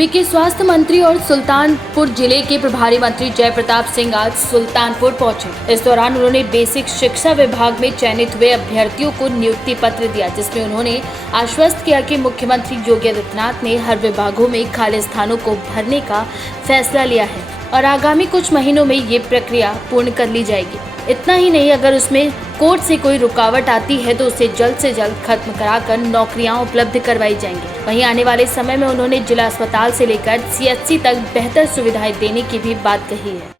सूबे के स्वास्थ्य मंत्री और सुल्तानपुर जिले के प्रभारी मंत्री जय प्रताप सिंह आज सुल्तानपुर पहुंचे। इस दौरान उन्होंने बेसिक शिक्षा विभाग में चयनित हुए अभ्यर्थियों को नियुक्ति पत्र दिया, जिसमें उन्होंने आश्वस्त किया कि मुख्यमंत्री योगी आदित्यनाथ ने हर विभागों में खाली स्थानों को भरने का फैसला लिया है और आगामी कुछ महीनों में ये प्रक्रिया पूर्ण कर ली जाएगी। इतना ही नहीं, अगर उसमें कोर्ट से कोई रुकावट आती है तो उसे जल्द से जल्द खत्म कराकर नौकरियां उपलब्ध करवाई जाएंगी। वहीं आने वाले समय में उन्होंने जिला अस्पताल से लेकर सीएचसी तक बेहतर सुविधाएं देने की भी बात कही है।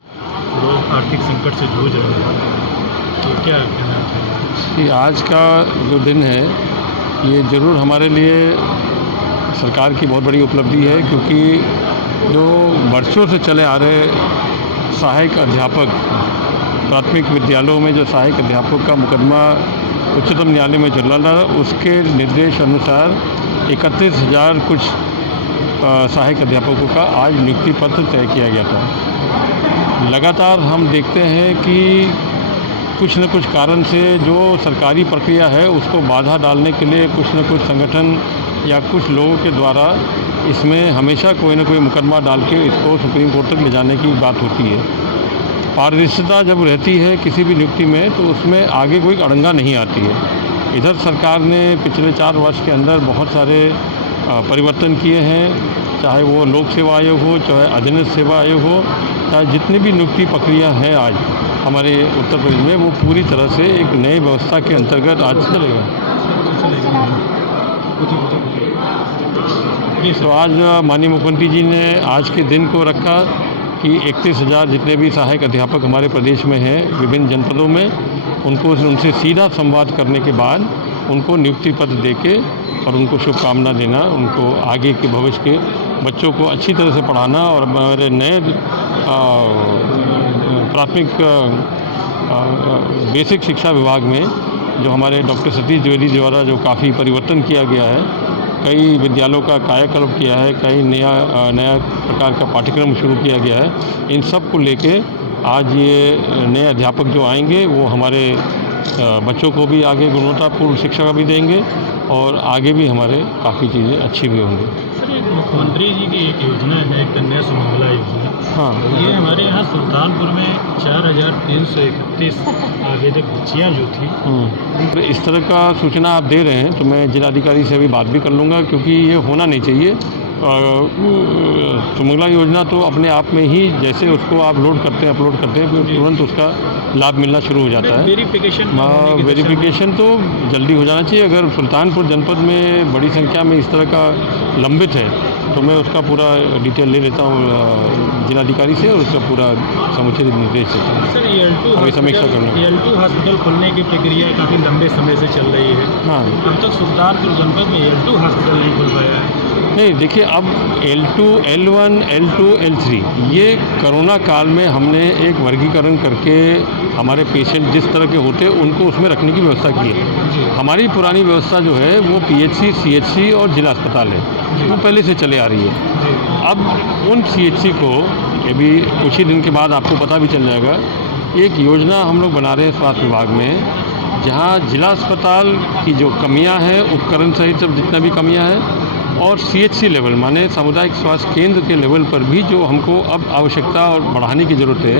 लोग आर्थिक संकट से जूझ रहे हैं, तो क्या कहना चाहिए? आज का जो दिन है ये ज़रूर हमारे लिए सरकार की बहुत बड़ी उपलब्धि है, क्योंकि जो वर्षों से चले आ रहे सहायक अध्यापक प्राथमिक विद्यालयों में जो सहायक अध्यापक का मुकदमा उच्चतम न्यायालय में चल रहा था, उसके निर्देश अनुसार 31,000 कुछ सहायक अध्यापकों का आज नियुक्ति पत्र तय किया गया था। लगातार हम देखते हैं कि कुछ न कुछ कारण से जो सरकारी प्रक्रिया है उसको बाधा डालने के लिए कुछ न कुछ संगठन या कुछ लोगों के द्वारा इसमें हमेशा कोई न कोई मुकदमा डाल के इसको सुप्रीम कोर्ट तक ले जाने की बात होती है। पारदर्शिता जब रहती है किसी भी नियुक्ति में तो उसमें आगे कोई अड़ंगा नहीं आती है। इधर सरकार ने पिछले 4 वर्ष के अंदर बहुत सारे परिवर्तन किए हैं, चाहे वो लोक सेवा आयोग हो, चाहे अधीनस्थ सेवा आयोग हो, चाहे जितनी भी नियुक्ति प्रक्रिया है आज हमारे उत्तर प्रदेश में, वो पूरी तरह से एक नई व्यवस्था के अंतर्गत आज चलेगा। तो आज माननीय मुख्यमंत्री जी ने आज के दिन को रखा कि 31,000 जितने भी सहायक अध्यापक हमारे प्रदेश में हैं विभिन्न जनपदों में, उनसे सीधा संवाद करने के बाद उनको नियुक्ति पत्र देके और उनको शुभकामना देना, उनको आगे के भविष्य के बच्चों को अच्छी तरह से पढ़ाना और हमारे नए प्राथमिक बेसिक शिक्षा विभाग में जो हमारे डॉक्टर सतीश द्विवेदी द्वारा जो काफ़ी परिवर्तन किया गया है, कई विद्यालयों का कायाकल्प किया है, कई नया प्रकार का पाठ्यक्रम शुरू किया गया है, इन सब को लेके आज ये नए अध्यापक जो आएंगे वो हमारे बच्चों को भी आगे गुणवत्तापूर्ण शिक्षा भी देंगे और आगे भी हमारे काफ़ी चीज़ें अच्छी भी होंगी। सर, एक मुख्यमंत्री जी की एक योजना है कन्या सुमंगला योजना। हाँ, ये हमारे यहाँ सुल्तानपुर में 4,331 आवेदक बच्चियाँ जो थी, इस तरह का सूचना आप दे रहे हैं तो मैं जिलाधिकारी से अभी बात भी कर लूँगा, क्योंकि ये होना नहीं चाहिए। सुमंगला योजना तो अपने आप में ही जैसे उसको आप लोड करते हैं अपलोड करते हैं फिर तुरंत उसका लाभ मिलना शुरू हो जाता है। वेरिफिकेशन तो जल्दी हो जाना चाहिए। अगर सुल्तानपुर जनपद में बड़ी संख्या में इस तरह का लंबित है तो मैं उसका पूरा डिटेल ले लेता हूँ जिलाधिकारी से और उसका पूरा समुचित निर्देश देता हूँ। सर, L2 समीक्षा करना L2 हॉस्पिटल खोलने की प्रक्रिया काफ़ी लंबे समय से चल रही है। हाँ, अब तक सुल्तानपुर जनपद में L2 हॉस्पिटल नहीं खुल पाया है। नहीं, देखिए अब L2, L1, L2, L3 ये कोरोना काल में हमने एक वर्गीकरण करके हमारे पेशेंट जिस तरह के होते हैं उनको उसमें रखने की व्यवस्था की है। हमारी पुरानी व्यवस्था जो है वो PHC, CHC और जिला अस्पताल है, वो पहले से चले आ रही है। अब उन CHC को अभी कुछ ही दिन के बाद आपको पता भी चल जाएगा, एक योजना हम लोग बना रहे हैं स्वास्थ्य विभाग में, जहाँ जिला अस्पताल की जो कमियाँ हैं उपकरण सहित सब जितना भी कमियाँ हैं और CHC लेवल माने सामुदायिक स्वास्थ्य केंद्र के लेवल पर भी जो हमको अब आवश्यकता और बढ़ाने की ज़रूरत है,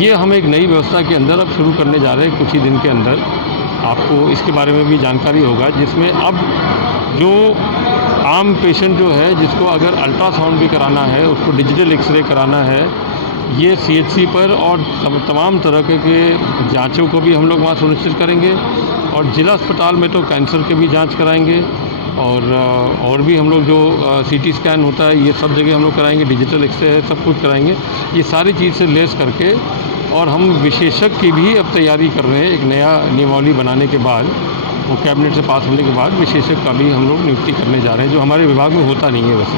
ये हम एक नई व्यवस्था के अंदर अब शुरू करने जा रहे हैं। कुछ ही दिन के अंदर आपको इसके बारे में भी जानकारी होगा, जिसमें अब जो आम पेशेंट जो है जिसको अगर अल्ट्रासाउंड भी कराना है, उसको डिजिटल एक्सरे कराना है, ये CHC पर और तमाम तरह के जाँचों को भी हम लोग वहाँ सुनिश्चित करेंगे और जिला अस्पताल में तो कैंसर के भी जाँच कराएंगे और भी हम लोग जो CT स्कैन होता है ये सब जगह हम लोग कराएंगे, डिजिटल एक्सरे है, सब कुछ कराएंगे। ये सारी चीज़ से लेस करके और हम विशेषज्ञ की भी अब तैयारी कर रहे हैं। एक नया नियमावली बनाने के बाद वो कैबिनेट से पास होने के बाद विशेषज्ञ का भी हम लोग नियुक्ति करने जा रहे हैं, जो हमारे विभाग में होता नहीं है वैसे,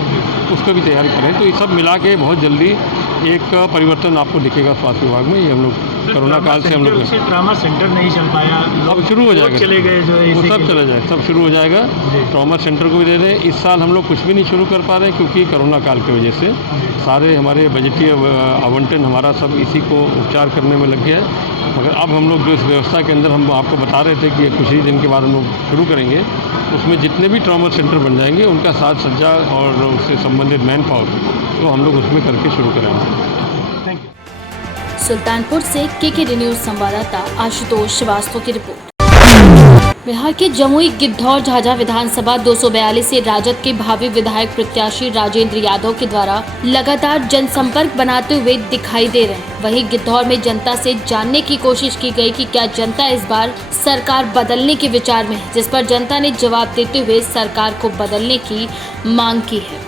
उसको भी तैयारी करें। तो ये सब मिला के बहुत जल्दी एक परिवर्तन आपको दिखेगा स्वास्थ्य विभाग में। ये हम लोग कोरोना काल से हम लोग ट्रॉमा सेंटर नहीं चल पाया, अब शुरू हो जाएगा, चले गए जो वो सब चला जाए, सब शुरू हो जाएगा। ट्रॉमा सेंटर को भी दे रहे हैं। इस साल हम लोग कुछ भी नहीं शुरू कर पा रहे हैं क्योंकि कोरोना काल की वजह से सारे हमारे बजटीय आवंटन हमारा सब इसी को उपचार करने में लग गया है। मगर अब हम लोग जो इस व्यवस्था के अंदर हम आपको बता रहे थे कि कुछ ही दिन के बाद सोमवार हम लोग शुरू करेंगे। उसमें जितने भी ट्रॉमा सेंटर बन जाएंगे उनका साज सज्जा और उससे संबंधित मैन पावर तो हम लोग उसमें करके शुरू करेंगे। Thank you. सुल्तानपुर से केकेडी न्यूज संवाददाता आशुतोष श्रीवास्तव की रिपोर्ट। बिहार के जमुई गिद्धौर झाझा विधानसभा 242 से राजद के भावी विधायक प्रत्याशी राजेंद्र यादव के द्वारा लगातार जनसंपर्क बनाते हुए दिखाई दे रहे हैं। वहीं गिद्धौर में जनता से जानने की कोशिश की गई कि क्या जनता इस बार सरकार बदलने के विचार में है, जिस पर जनता ने जवाब देते हुए सरकार को बदलने की मांग की है।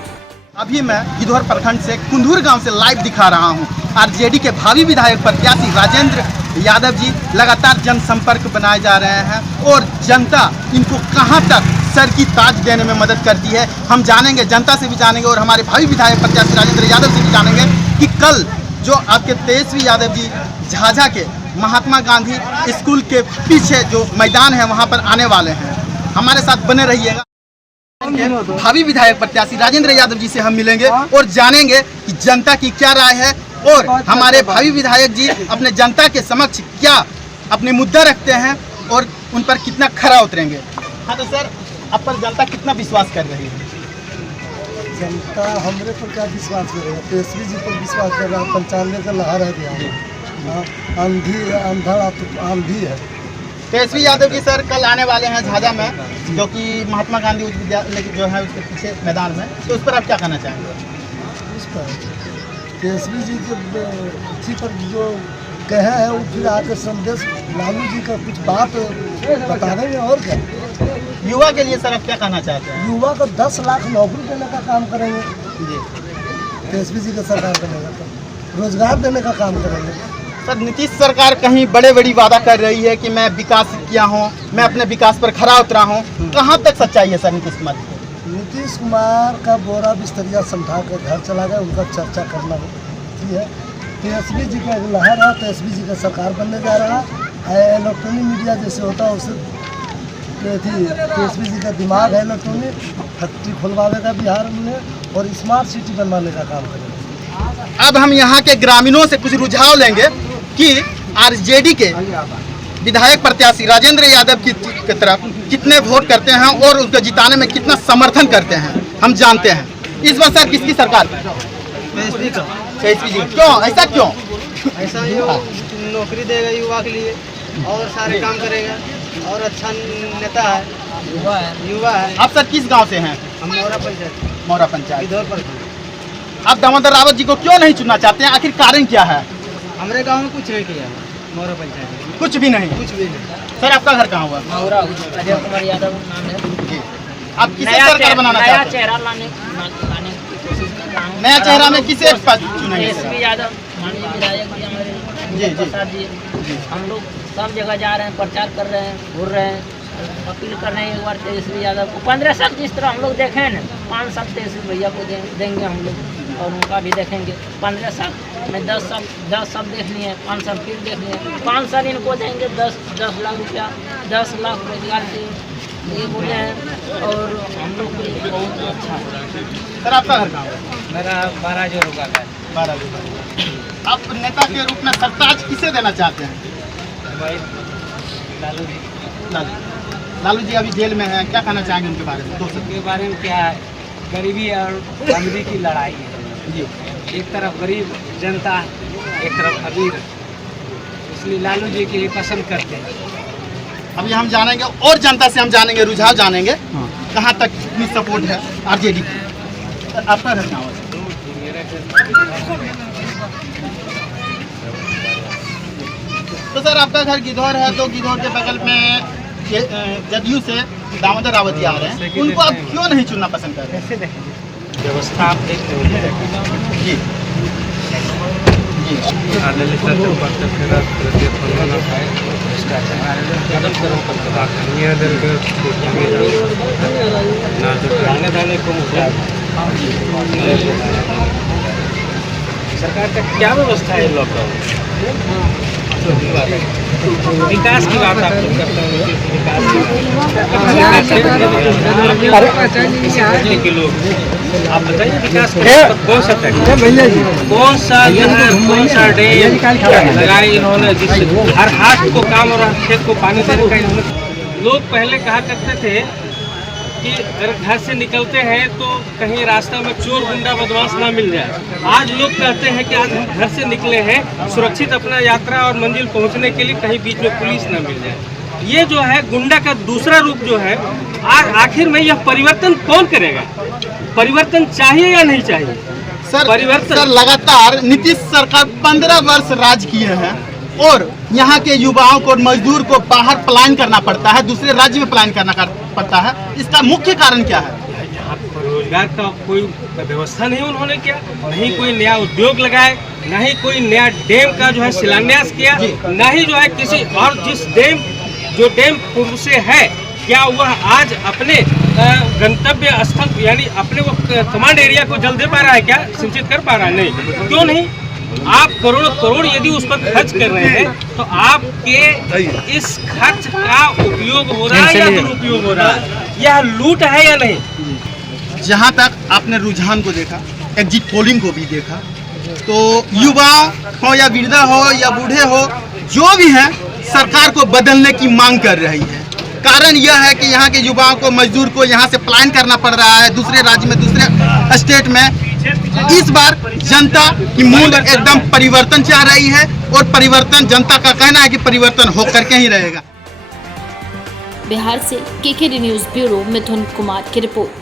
अभी मैं गिद्धौर प्रखंड से कुंदूर गांव से लाइव दिखा रहा हूं। आरजेडी के भावी विधायक प्रत्याशी राजेंद्र यादव जी लगातार जनसंपर्क बनाए जा रहे हैं और जनता इनको कहां तक सर की ताज देने में मदद करती है हम जानेंगे, जनता से भी जानेंगे और हमारे भावी विधायक प्रत्याशी राजेंद्र यादव से भी जानेंगे कि कल जो आपके तेजस्वी यादव जी झाझा के महात्मा गांधी स्कूल के पीछे जो मैदान है वहाँ पर आने वाले हैं। हमारे साथ बने रहिएगा। भावी विधायक प्रत्याशी राजेंद्र यादव जी से हम मिलेंगे और जानेंगे कि जनता की क्या राय है और हमारे भावी विधायक जी अपने जनता के समक्ष क्या अपने मुद्दा रखते हैं और उन पर कितना खरा उतरेंगे। हाँ तो सर, आप पर जनता कितना विश्वास कर रही है? जनता हमरे पर क्या विश्वास करेगा? तेजस्वी जी पर विश्वास कर रहा है। 95 का लहर है बिहार में, आंधी अंधड़ आंधी है। तेजस्वी यादव जी सर कल आने वाले हैं झाझा में, जो कि महात्मा गांधी उच्च विद्यालय जो है उसके पीछे मैदान में, तो उस पर आप क्या कहना चाहेंगे? उस पर तेजस्वी जी के उसी पर जो कहे हैं वो फिर आके संदेश लालू जी का कुछ बात बता देंगे और क्या। युवा के लिए सर आप क्या कहना चाहते हैं? युवा को 10 लाख नौकरी देने का काम करेंगे जी, तेजस्वी जी का सरकार बनेगा तो रोजगार देने का काम करेंगे। सर नीतीश सरकार कहीं बड़ी वादा कर रही है कि मैं विकास किया हूँ, मैं अपने विकास पर खरा उतरा हूँ, कहाँ तक सच्चाई है सर नीतीश कुमार? नीतीश कुमार का बोरा बिस्तरिया समझा कर घर चला गया, उनका चर्चा करना होती है। तेजस्वी जी का लहर है, तेजस्वी जी का सरकार बनने जा रहा है। इलेक्ट्रॉनिक मीडिया जैसे होता है उससे तेजस्वी जी का दिमाग है, इलेक्ट्रॉनिक फैक्ट्री खुलवाएगा बिहार में और स्मार्ट सिटी बनवाने का काम करेगा। अब हम यहाँ के ग्रामीणों से कुछ रुझाव लेंगे कि आरजेडी के विधायक प्रत्याशी राजेंद्र यादव की तरफ कितने वोट करते हैं और उसको जिताने में कितना समर्थन करते हैं हम जानते हैं। इस बार सर किसकी सरकार? तेजस्वी जी। क्यों ऐसा क्यों? ऐसा नौकरी देगा युवा के लिए और सारे काम करेगा और अच्छा नेता है, युवा है। आप सर किस गांव से हैं? हम मौरा पंचायत। इधर पर आप दामोदर रावत जी को क्यों नहीं चुनना चाहते हैं? आखिर कारण क्या है? हमारे गांव में कुछ नहीं किया, मौरा पंचायत में कुछ भी नहीं। कुछ भी नहीं। सर आपका घर कहाँ हुआ? मौरा अजय कुमार यादव नाम है। आप किसे सरकार बनाना नया चाहते हैं? चेहरा लाने की कोशिश कर रहा हूँ। नया चेहरा में किसे चुनेंगे? तेजस्वी यादव माननीय विधायक जी हमारे प्रसाद जी। हम लोग सब जगह जा रहे हैं, प्रचार कर रहे हैं, घूर रहे हैं, अपील कर रहे हैं एक बार तेजस्वी यादव को। 15 साल जिस तरह हम लोग देखे हैं ना, 5 साल तेजस्वी भैया को देंगे हम लोग और उनका भी देखेंगे। 15 साल में 10 साल देखनी है, 5 साल फिर देखनी है। 5 साल इनको देंगे 10 लाख रुपया, 10 लाख रोजगार के ये बोले हैं और हम लोग को ये बहुत अच्छा है। सर आपका घर कहाँ हुआ? मेरा 12 जो रुका है। 12 लोग। आप नेता के रूप में सरताज किसे देना चाहते हैं? लालू जी। लालू जी अभी जेल में हैं, क्या कहना चाहेंगे उनके बारे में? के बारे में क्या है, गरीबी और अमीरी की लड़ाई है जी। एक तरफ गरीब जनता, एक तरफ अमीर, इसलिए लालू जी की ही पसंद करते हैं। अभी हम जानेंगे और जनता से हम जानेंगे, रुझाव जानेंगे कहाँ तक कितनी सपोर्ट है आरजेडी की। आपका घर कहाँ हुआ? तो सर आपका घर गिद्धौर है, तो गिद्धौर के बगल में जदयू से दामोदर रावत जी आ रहे हैं, उनको आप क्यों नहीं चुनना पसंद कर रहे हैं? कैसे देखेंगे व्यवस्था आप देखते हो जी सरकार का क्या व्यवस्था है? लॉकडाउन विकास की बात आप लोग करते हैं, विकास के लोग आप बताइए विकास कौन सा कौन सा कौन सा डैम लगाए इन्होंने जिससे हर हाट को काम और हर खेत को पानी देने का इन्होंने लोग पहले कहा करते थे कि अगर घर से निकलते हैं तो कहीं रास्ता में चोर गुंडा बदमाश ना मिल जाए। आज लोग कहते हैं कि आज हम घर से निकले हैं सुरक्षित अपना यात्रा और मंजिल पहुंचने के लिए, कहीं बीच में पुलिस ना मिल जाए। ये जो है गुंडा का दूसरा रूप जो है, आज आखिर में यह परिवर्तन कौन करेगा? परिवर्तन चाहिए या नहीं चाहिए? सर परिवर्तन सर लगातार नीतीश सरकार 15 वर्ष राज किए हैं और यहाँ के युवाओं को, मजदूर को बाहर पलायन करना पड़ता है, दूसरे राज्य में पलायन करना पड़ता है। इसका मुख्य कारण क्या है? यहाँ रोजगार का कोई व्यवस्था नहीं उन्होंने किया, नहीं कोई नया उद्योग लगाए, ना ही कोई नया डैम का जो है शिलान्यास किया, ना ही जो है किसी और जो डैम पूर्व से है, क्या वह आज अपने गंतव्य स्थल यानी अपने वो कमांड एरिया को जल दे पा रहा है? क्या सिंचित कर पा रहा है? नहीं। क्यों नहीं? आप करोड़ करोड़ यदि उस पर खर्च कर रहे हैं तो आपके इस खर्च का उपयोग हो रहा है या दुरुपयोग हो रहा है? यह लूट है या नहीं? जहाँ तक आपने रुझान को देखा, एग्जिट पोलिंग को भी देखा, तो युवा हो या वृद्धा हो या बूढ़े हो, जो भी है सरकार को बदलने की मांग कर रही है। कारण यह है कि यहाँ के युवाओं को, मजदूर को यहाँ से पलायन करना पड़ रहा है दूसरे राज्य में, दूसरे स्टेट में। इस बार जनता की मूड एकदम परिवर्तन चाह रही है और परिवर्तन, जनता का कहना है कि परिवर्तन होकर के ही रहेगा। बिहार से केकेडी न्यूज ब्यूरो मिथुन कुमार की रिपोर्ट।